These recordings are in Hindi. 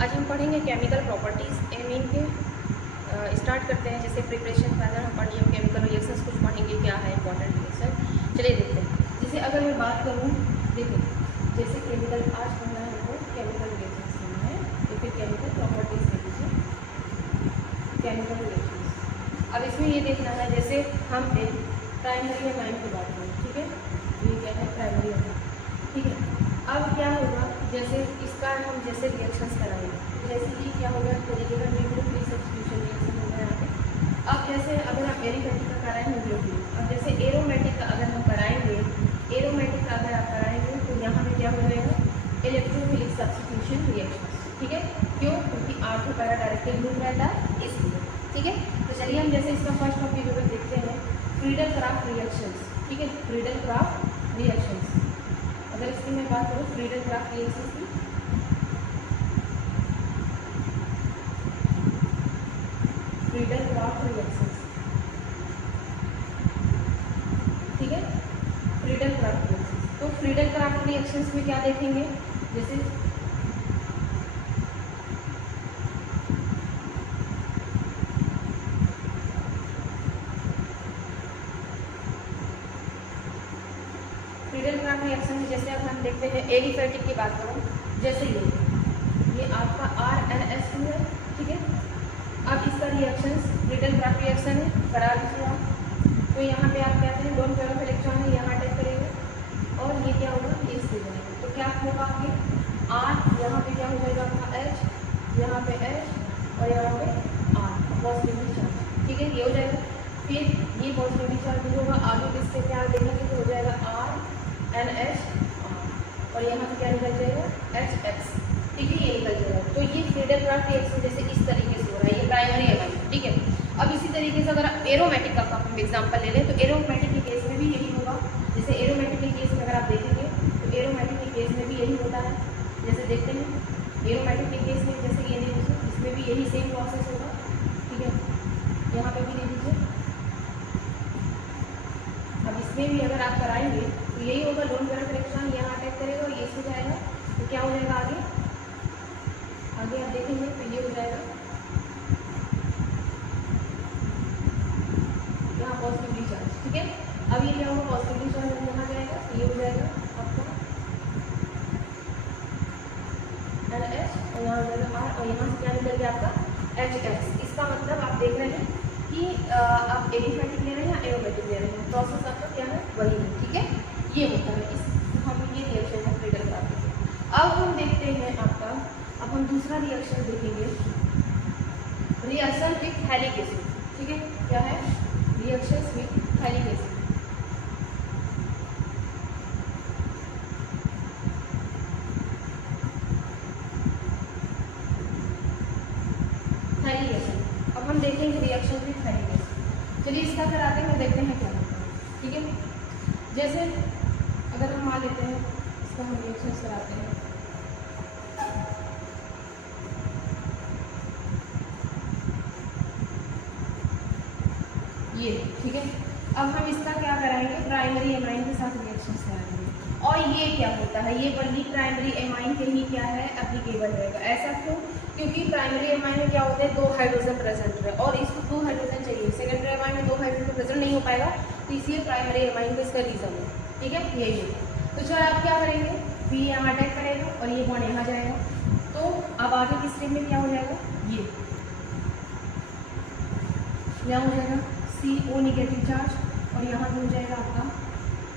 आज हम पढ़ेंगे केमिकल प्रॉपर्टीज़ एमीन के। स्टार्ट करते हैं। जैसे प्रिपरेशन फाइनल हम पढ़िए केमिकल रिएक्शंस कुछ पढ़ेंगे, क्या है इंपॉर्टेंट रिएक्शन। चलिए देखते हैं। जैसे अगर मैं बात करूँ, देखो जैसे केमिकल आज पढ़ना है हमको केमिकल रिएक्शंस पढ़ना है, तो फिर केमिकल प्रॉपर्टीज़ दे दीजिए केमिकल रिएक्शंस। अब इसमें ये देखना है, जैसे हम प्राइमरी एमाइन की बात करें, ठीक है, ये क्या है प्राइमरी एमाइन, ठीक है। अब क्या होगा, जैसे इसका हम जैसे रिएक्शंस कराएंगे, जैसे कि क्या होगा तरीके का न्यूक्लियोफिलिक सब्स्टिट्यूशन रिएक्शन होगा यहाँ पे। अब जैसे अगर आप एरोमेटिक का कराएं न्यूक्लियोफिलिक, अब जैसे एरोमेटिक का अगर हम कराएंगे, एरोमेटिक का अगर आप कराएंगे तो यहाँ पे क्या हो जाएगा इलेक्ट्रोफिलिक सब्स्टिट्यूशन रिएक्शन, ठीक है। क्यों? क्योंकि R2 पैरा डायरेक्टेड ग्रुप रहता है इसलिए, ठीक है। तो चलिए हम जैसे इसका फर्स्ट टॉपिक अगर देखते हैं फ्रीडल-क्राफ्ट रिएक्शंस, ठीक है, फ्रीडल-क्राफ्ट रिएक्शंस। अगर इसकी मैं बात करूँ फ्रीडल-क्राफ्ट रिएक्शंस की, फ्रीडल-क्राफ्ट रिएक्शंस, ठीक है, फ्रीडल-क्राफ्ट रिएक्शंस। तो फ्रीडल-क्राफ्ट रिएक्शंस में क्या देखेंगे, जैसे फ्रीडल-क्राफ्ट रिएक्शन में जैसे अब हम देखते हैं एलिफेटिक की बात करूँ, जैसे ये आपका RnS2 है, ठीक है। अब इसका रिएक्शंस फ्रीडल-क्राफ्ट रिएक्शन है, करा लीजिए आप। तो यहाँ पे आप कहते हैं दोनों पेयर ऑफ इलेक्ट्रॉन है, यहाँ अटैक करेंगे और ये क्या होगा ये इससे जाएगा, तो क्या होगा आगे R, यहाँ पे क्या हो जाएगा आपका H, यहाँ पे H और यहाँ पे R पॉजिटिवली चार्ज, ठीक है, ये हो जाएगा। फिर ये पॉजिटिवली चार्ज होगा, आगे किससे क्या देखेंगे तो हो जाएगा RnH और यहाँ पे क्या निकल जाएगा HX, ठीक है, ये निकल जाएगा। तो ये फ्रीडल-क्राफ्ट रिएक्शन जैसे इस तरीके से हो रहा है, ये प्राइमरी एमाइन, ठीक है। अब इसी तरीके से अगर आप एरोमेटिक का हम एग्जांपल ले लें तो एरोमेटिक के केस में भी यही होगा। जैसे एरोमेटिक के केस में अगर आप देखेंगे तो एरोमेटिक के केस में भी यही होता है। जैसे देखते हैं एरोमेटिक के केस में, जैसे ये दे दीजिए, इसमें भी यही सेम प्रोसेस होगा, ठीक है, यहाँ पे भी दे दीजिए। अब इसमें भी अगर आप कराएंगे तो यही होगा, लोन पेयर ऑफ इलेक्ट्रॉन यहाँ अटैक करेगा और ये इसमें जाएगा, तो क्या हो जाएगा आगे आगे आप देखेंगे तो ये हो जाएगा यहाँ पॉजिटिवली चार्ज, ठीक है। अब ये क्या होगा पॉजिटिवली चार्ज यहाँ जाएगा, तो ये हो जाएगा आपका NH और यहाँ हो जाएगा R और यहाँ से क्या निकल गया आपका HX। इसका मतलब आप देख रहे हैं कि आप एलिफेटिक ले रहे हैं या एरोमेटिक ले रहे हैं, प्रोसेस आपका क्या है वही है, ठीक है, ये होता है। इस हम ये रिएक्शन है फ्रीडल-क्राफ्ट। अब हम देखते हैं आपका, अब हम दूसरा रिएक्शन देखेंगे रिएक्शन विथ हैलिक एसिड, ठीक है, क्या है रिएक्शन विथ हैलिक एसिड। हैलिक एसिड, अब हम देखेंगे रिएक्शन विथ हैलिक एसिड। चलिए इसका कराते हैं, देखते हैं क्या होता है, ठीक है। जैसे अगर हम मान लेते हैं इसका हम रिएक्शन कराते हैं, ये ठीक है। अब हम इसका क्या कराएंगे प्राइमरी एमाइन के साथ रिएक्शन कराएंगे, और ये क्या होता है ये बल्कि प्राइमरी एमाइन के ही क्या है एप्लीकेबल रहेगा। ऐसा क्यों? क्योंकि प्राइमरी एमाइन में क्या होता है दो हाइड्रोजन प्रेजेंट है और इसको दो हाइड्रोजन चाहिए, सेकेंडरी एमाइन में दो हाइड्रोजन प्रेजेंट नहीं हो पाएगा, तो इसलिए प्राइमरी एमाइन का इसका रीजन है, ठीक है, यही है। तो चलो आप क्या करेंगे, फिर यहाँ अटैक करेगा और ये बॉन्ड यहाँ जाएगा, तो अब आगे की स्टेप में क्या हो जाएगा ये यहाँ हो जाएगा CO निगेटिव चार्ज और यहाँ पे हो जाएगा आपका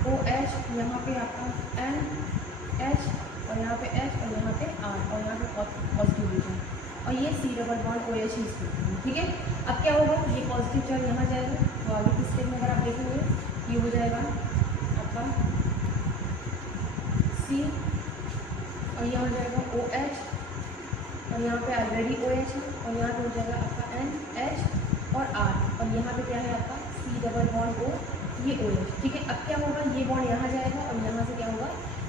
OH, यहाँ पे आपका NH और यहाँ पे H और यहाँ पे R और यहाँ पे पॉजिटिव चार्ज और ये C डबल बॉन्ड OH इसको, ठीक है। अब क्या होगा ये पॉजिटिव चार्ज यहाँ जाएगा, तो आगे की स्टेप में अगर आप देखेंगे ये हो जाएगा आपका C और यहाँ हो जाएगा OH और यहाँ पे ऑलरेडी OH है और यहाँ पे हो जाएगा आपका NH और R और यहाँ पे क्या है आपका C डबल बॉन्ड O, ये OH, ठीक है। अब क्या होगा ये बॉन्ड यहाँ जाएगा और यहाँ से क्या होगा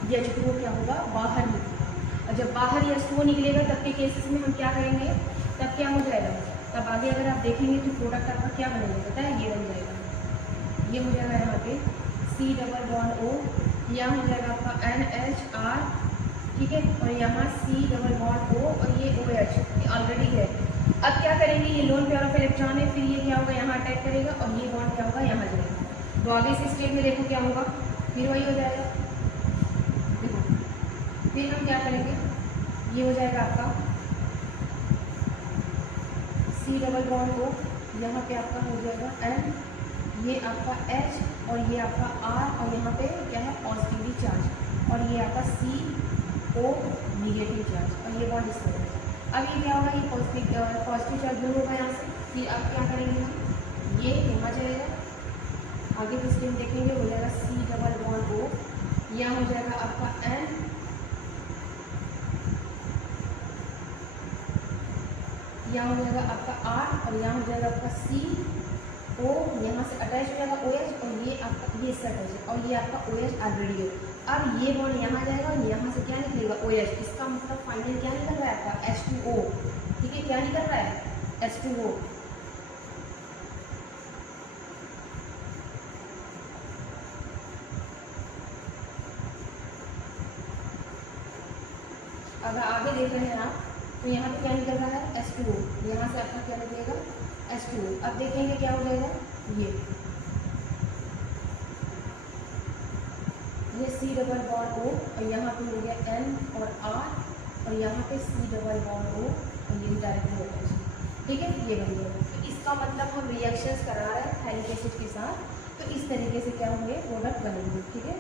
ये H2O क्या होगा बाहर निकलेगा, और जब बाहर ये H2O निकलेगा तब के केसेस में हम क्या करेंगे, तब क्या हो जाएगा, तब आगे अगर आप देखेंगे तो प्रोडक्ट आपका क्या बनेगा पता है, ये बन जाएगा, ये हो जाएगा यहाँ पे C डबल बॉन्ड O, यहाँ हो जाएगा आपका NHR ठीक है, और यहाँ C डबल बॉन्ड O और ये OH ऑलरेडी है। अब क्या करेंगे, ये लोन पेयर ऑफ इलेक्ट्रॉन है, फिर ये क्या होगा यहाँ अटैक करेगा और ये बॉन्ड क्या होगा यहाँ जाएगा। तो आगे इस स्टेट में देखो क्या होगा, फिर वही हो जाएगा। देखो फिर हम क्या करेंगे, ये हो जाएगा आपका C डबल बॉन्ड O, यहाँ पे आपका हो जाएगा N, ये आपका H और ये आपका R और यहाँ पे क्या है पॉजिटिवली चार्ज और ये आपका CO निगेटिव चार्ज और ये बॉन्ड इस तरह है। अब ये क्या होगा, ये पॉजिटिव चार्ज दूर होगा यहाँ से। फिर अब क्या करेंगे हम, ये यहाँ जाएगा, आगे की स्टेप देखेंगे, हो जाएगा C डबल बॉन्ड O, यहाँ हो जाएगा आपका N, यहाँ हो जाएगा आपका R और यहाँ हो जाएगा आपका CO, यहाँ से अटैच हो जाएगा OH और ये आपका ये इससे अटैच है और ये आपका OH ऑलरेडी है। अब ये बॉन्ड यहाँ जाएगा और यहाँ से क्या निकलेगा OH, इसका मतलब फाइनल क्या निकल रहा है आपका H2O। ठीक है, क्या निकल रहा है H2O। अगर आगे देख रहे हैं आप तो यहाँ पे क्या निकल रहा है H2O, यहाँ से आपका क्या निकलेगा H2O। अब देखेंगे क्या हो जाएगा, ये C डबल बॉन्ड O और यहाँ पे हो गया N और R और यहाँ पे C डबल बॉन्ड O और ये डायरेक्टली होता है। ठीक है, ये बन गया। तो इसका मतलब हम रिएक्शंस करा रहे हैं थैलिक एसिड के साथ, तो इस तरीके से क्या होंगे प्रोडक्ट बनेंगे। ठीक है,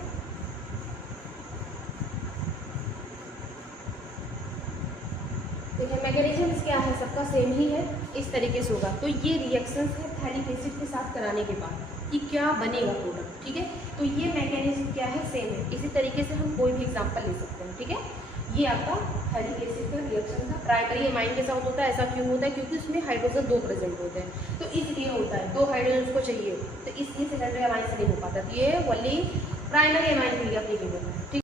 देखिए मैकेनिज्म क्या है, सबका सेम ही है, इस तरीके से होगा। तो ये रिएक्शंस है थैलिक एसिड के साथ कराने के बाद कि क्या बनेगा प्रोडक्ट। ठीक है, तो ये मैकेनिज्म क्या है, सेम है। इसी तरीके से हम कोई भी एग्जांपल ले सकते हैं। ठीक है, ये आपका थैलिक एसिड का रिएक्शन था। प्राइमरी एमाइन के साथ होता है, ऐसा क्यों होता है, क्योंकि उसमें हाइड्रोजन 2 प्रेजेंट होते हैं, तो इसलिए होता है, 2 हाइड्रोजन उसको चाहिए, तो इसलिए सेकेंडरी एमाइन से नहीं हो पाता। तो ये ओनली प्राइमरी एमाइन के लिए एप्लीकेबल है। ठीक।